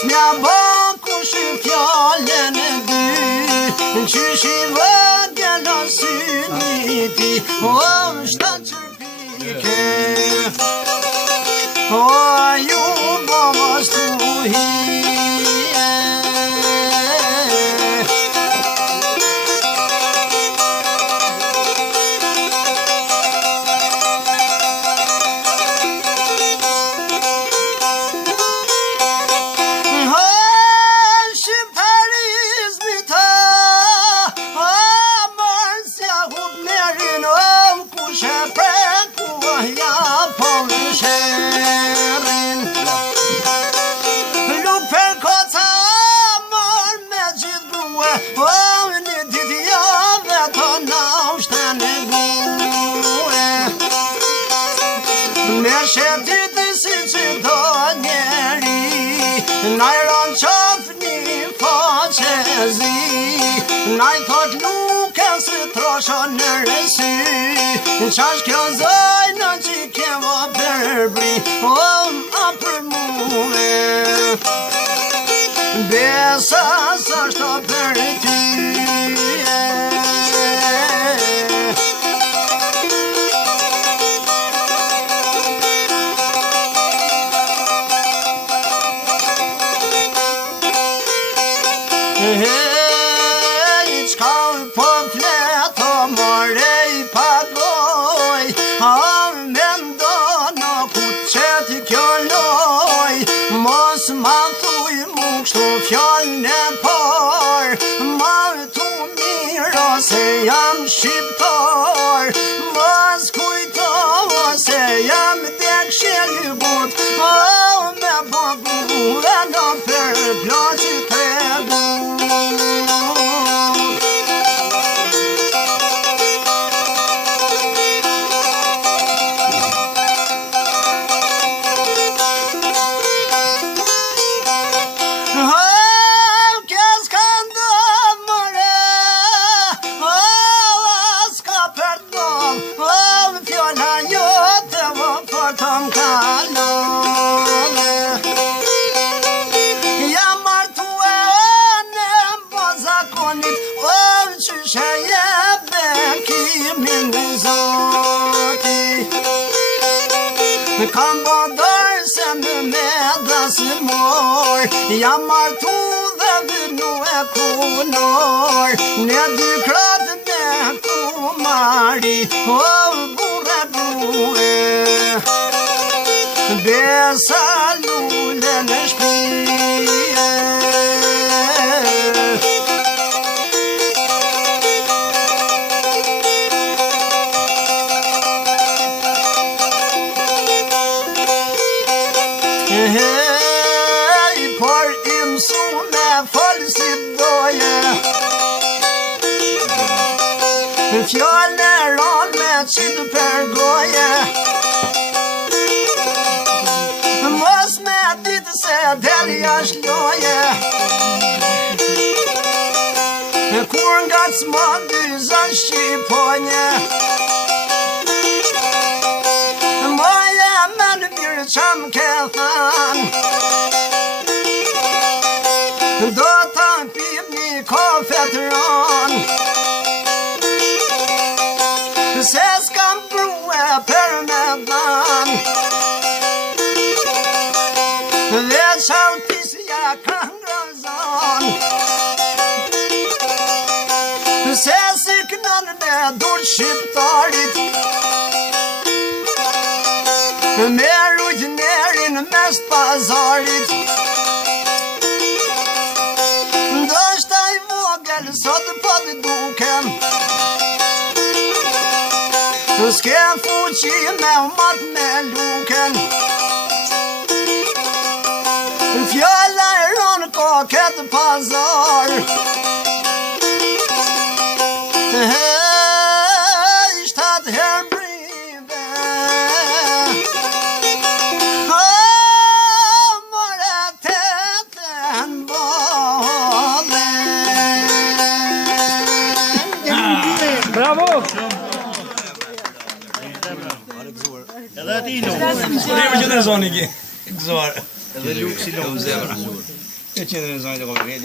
s'mja bën kush fjallën e dy, qysh i vëgën o syni ti, o shta qërpike, o ju bëmës tu hije. Shëtit si që do njeri, naj ron qafni faqezi, naj thot luke se trosho në rësy, qash kjo zojnë që kemo përbri, a për muhe, besa sa shto për ty. Ma thuj mu kështu fjallën e par, ma tu mira se jam shqiptar, ma s'kujto se jam dek shelgut, me bogu e në për plaqit e kam bëndër se me dasmor, jam martu dhe vënu e punor, ne dy kratë me kumari, o burre buhe, besa lule në shpije. Por imsu me falë si doje, fjallë e ronë me qitë për goje, mos me ditë se deli është loje, kur nga të s'mandi zën shqiponje, moje me në mirë që më ke thënë, do të pim një kafe të ranë, se s'kam prue për me dhanë, dhe qalpisja këngërëzon, se si kënën me dur shqiptarit, me rujnerin mes pazarit, sot po të dukem, s'ke fuqi me mat me luken, fjalla e ronë ko këtë pazar, shtat her brive, more të bële. Bravo! Edhe ati no. Ne më që në zoni ki. Gëzuar. Edhe Luksi Lom zemra. E qenë në zonjë të komerëri.